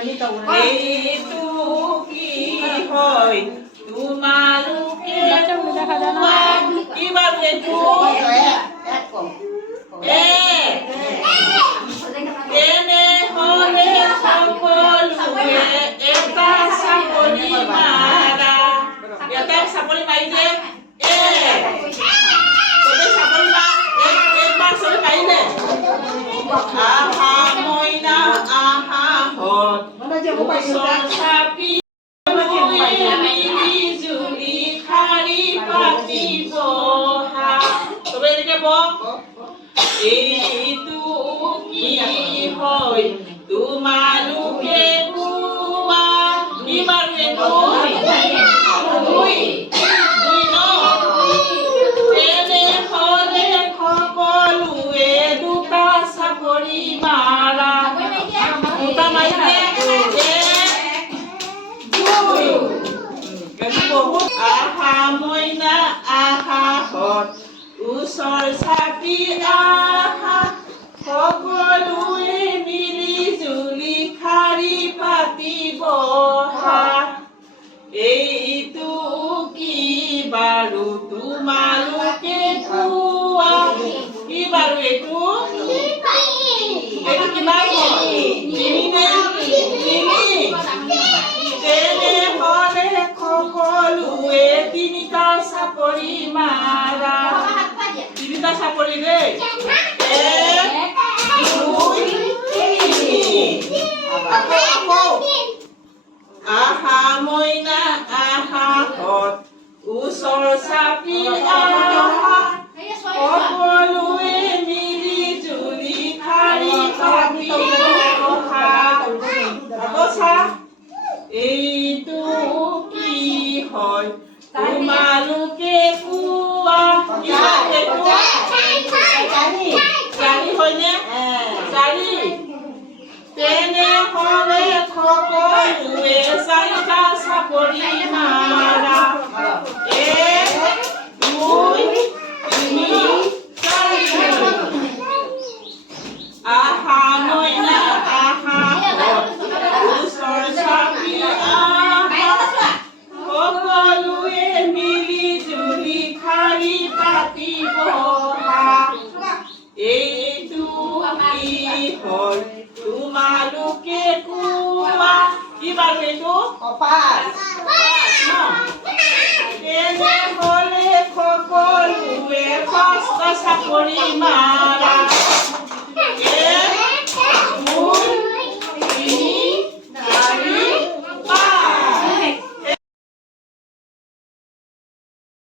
এইটো কি হয় তোমালোকে কি বাৰু এইটো তেনেহলে সকলোৱে এটা চাপৰি মাৰা এটা চাপৰি মাৰি দে চাপৰি মাৰ একবাৰ চলি মাৰিলে আহা মইনা আহা হত ওচৰ চাপি মিলি জুলি শাৰী পাতিব হা তবে এনেকে এইটো কি হয় তোমালোকে কোৱা কি বাৰু এইটো দুই ন তেনেহলে সকলোৱে দুটা চাপৰি মাৰা দুটা মাৰিলে আহা মইনা আহা হত ওচৰ চাপি আহা সকলোৱে মিলি জুলি শাৰী পাতিব হা এইটো কি বাৰু তোমালোকে কোৱা কি বাৰু এইটো কিমান তেনেহলে সকলোৱে তিনিটা চাপৰি মাৰা তিনিটা চাপৰি দেই আহা মইনা আহা হত ওচৰ চাপি আহা সকলোৱে মিলি জুলি শাৰী পাতিব এইটো কি হয় তোমালোকে কোৱা চাৰি হয়নে চাৰি তেনেহলে সকলোৱে চাৰিটা চাপৰি মাৰা এক দুই তিনি চাৰি আহা মইনা আহা ওচৰ চাপি আহা সকলোৱে মিলি জুলি শাৰী পাতিব এইটো কি হয় তোমালোকে কোৱা কি বাৰু এইটো তেনেহলে সকলোৱে পাঁচটা চাপৰি মাৰা